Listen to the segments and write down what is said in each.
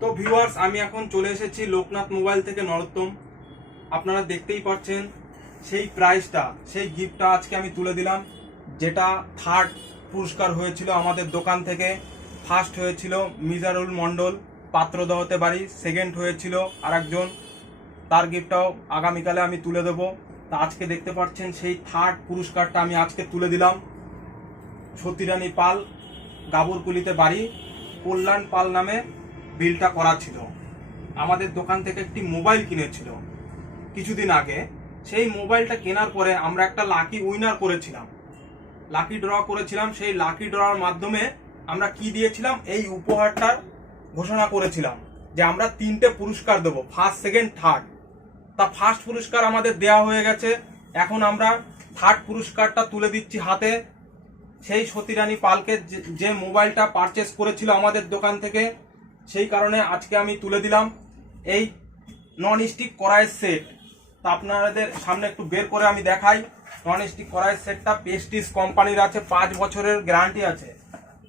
তো ভিউয়ার্স, আমি এখন চলে এসেছি লোকনাথ মোবাইল থেকে নরোত্তম। আপনারা দেখতেই পাচ্ছেন সেই প্রাইজটা, সেই গিফটটা আজকে আমি তুলে দিলাম, যেটা থার্ড পুরস্কার হয়েছিল আমাদের দোকান থেকে। ফার্স্ট হয়েছিল মিজারুল মণ্ডল, পাত্রদহতে বাড়ি। সেকেন্ড হয়েছিল আরেকজন, তার গিফটটাও আগামীকালে আমি তুলে দেবো। তা আজকে দেখতে পাচ্ছেন সেই থার্ড পুরস্কারটা আমি আজকে তুলে দিলাম। সতীরানী পাল, গাবুরকুলিতে বাড়ি, কল্যাণ পাল নামে বিলটা করা ছিল। আমাদের দোকান থেকে একটি মোবাইল কিনেছিল কিছুদিন আগে। সেই মোবাইলটা কেনার পরে আমরা একটা লাকি উইনার করেছিলাম, লাকি ড্র করেছিলাম। সেই লাকি ড্রর মাধ্যমে আমরা কি দিয়েছিলাম, এই উপহারটার ঘোষণা করেছিলাম যে আমরা 3টে পুরস্কার দেবো, ফার্স্ট, সেকেন্ড, থার্ড। তা ফার্স্ট পুরস্কার আমাদের দেওয়া হয়ে গেছে। এখন আমরা থার্ড পুরস্কারটা তুলে দিচ্ছি হাতে। সেই সতীরানী পালকে যে মোবাইলটা পারচেস করেছিল আমাদের দোকান থেকে, সেই কারণে আজকে আমি তুলে দিলাম এই নন স্টিক কড়াইয়ের সেট। তা আপনাদের সামনে একটু বের করে আমি দেখাই। নন স্টিক কড়াইয়ের সেটটা পেস্টিজ কোম্পানির আছে, 5 বছরের গ্যারান্টি আছে।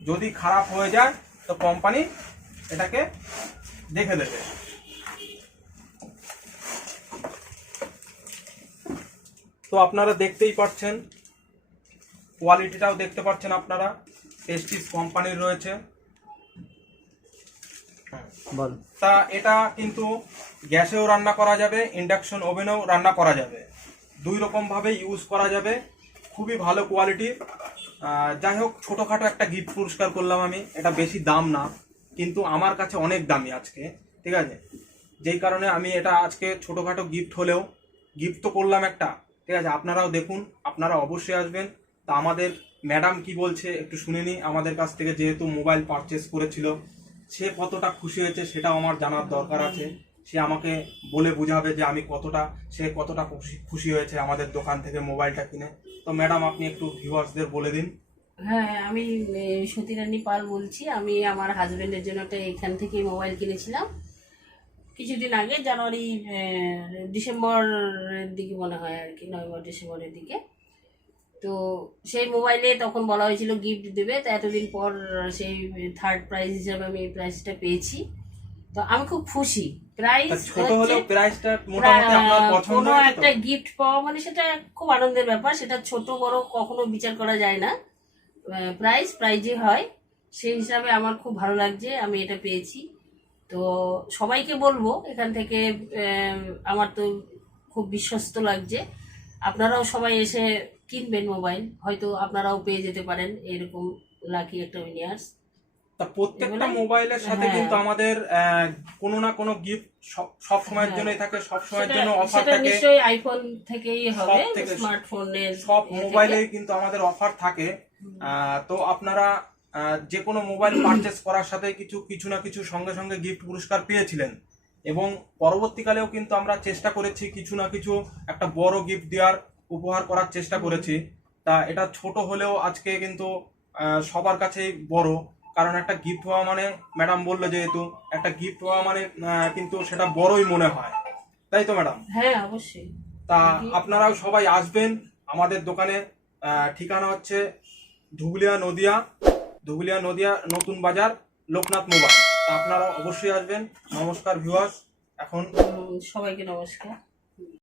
যদি খারাপ হয়ে যায় তো কোম্পানি এটাকে দেখে দেবে। তো আপনারা দেখতেই পাচ্ছেন, কোয়ালিটিটাও দেখতে পাচ্ছেন আপনারা, পেস্টিজ কোম্পানির রয়েছে। তা এটা কিন্তু গ্যাসেও রান্না করা যাবে, ইন্ডাকশন ওভেনেও রান্না করা যাবে, 2 রকম ভাবে ইউজ করা যাবে। খুবই ভালো কোয়ালিটির। যাই হোক, ছোটখাটো একটা গিফট পুরস্কার করলাম আমি। এটা বেশি দাম না, কিন্তু আমার কাছে অনেক দামি আজকে, ঠিক আছে। যেই কারণে আমি এটা আজকে ছোটখাটো গিফট হলেও গিফট তো করলাম একটা, ঠিক আছে। আপনারাও দেখুন, আপনারা অবশ্যই আসবেন। তা আমাদের ম্যাডাম কি বলছে একটু শুনে নিই। আমাদের কাছ থেকে যেহেতু মোবাইল পারচেস করেছিল, সে কতটা খুশি হয়েছে সেটাও আমার জানার দরকার আছে। সে আমাকে বলে বুঝাবে যে সে কতটা খুশি হয়েছে আমাদের দোকান থেকে মোবাইলটা কিনে। তো ম্যাডাম, আপনি একটু ভিউয়ার্সদের বলে দিন। হ্যাঁ, আমি সতীরানী পাল বলছি। আমি আমার হাজবেন্ডের জন্য একটা এখান থেকে মোবাইল কিনেছিলাম কিছুদিন আগে, জানুয়ারি ডিসেম্বরের দিকে মনে হয় আর কি, নভেম্বর ডিসেম্বরের দিকে। তো সেই মোবাইলে তখন বলা হয়েছিল গিফট দেবে। তো এতদিন পর সেই থার্ড প্রাইজ হিসাবে আমি এই প্রাইজটা পেয়েছি। তো আমি খুব খুশি। প্রাইজ ছোট হলেও প্রাইসটা মোটামুটি আপনার পছন্দ কোনো হয়েছে? একটা গিফট পাওয়া মানে সেটা খুব আনন্দের ব্যাপার। সেটা ছোট বড় কখনো বিচার করা যায় না, প্রাইজই হয়। সেই হিসাবে আমার খুব ভালো লাগছে, আমি এটা পেয়েছি। তো সবাইকে বলবো এখান থেকে, আমার তো খুব বিশ্বস্ত লাগছে। আপনারাও সবাই এসে কিনবেন মোবাইল, হয়তো আপনারাও পেয়ে যেতে পারেন এরকম লাকি একটা উইনার্স। তা প্রত্যেকটা মোবাইলের সাথে কিন্তু আমাদের কোনো না কোনো গিফট সব সময়ের জন্যই থাকে, সব সময়ের জন্য অফার থাকে। নিশ্চয়ই আইফোন থেকেই হবে, স্মার্টফোনের সব মোবাইলে কিন্তু আমাদের অফার থাকে। তো আপনারা যে কোনো মোবাইল পারচেস করার সাথে কিছু না কিছু সঙ্গে সঙ্গে গিফট পুরস্কার পেয়েছিলেন, এবং পরবর্তীকালেও কিন্তু আমরা চেষ্টা করেছি কিছু না কিছু একটা বড় গিফট দেওয়ার, উপহার করার চেষ্টা করেছি। তা এটা ছোট হলেও আজকে কিন্তু সবার কাছেই বড়, কারণ একটা গিফট হওয়া মানে, ম্যাডাম বললো যেহেতু একটা গিফট হওয়া মানে কিন্তু সেটা বড়ই মনে হয়, তাই তো ম্যাডাম? হ্যাঁ, অবশ্যই। তা আপনারাও সবাই আসবেন আমাদের দোকানে। ঠিকানা হচ্ছে ধুবুলিয়া নদিয়া নতুন বাজার, লোকনাথ মোবাইল। তা আপনারা অবশ্যই আসবেন। নমস্কার ভিউয়ার্স। এখন সবাইকে নমস্কার।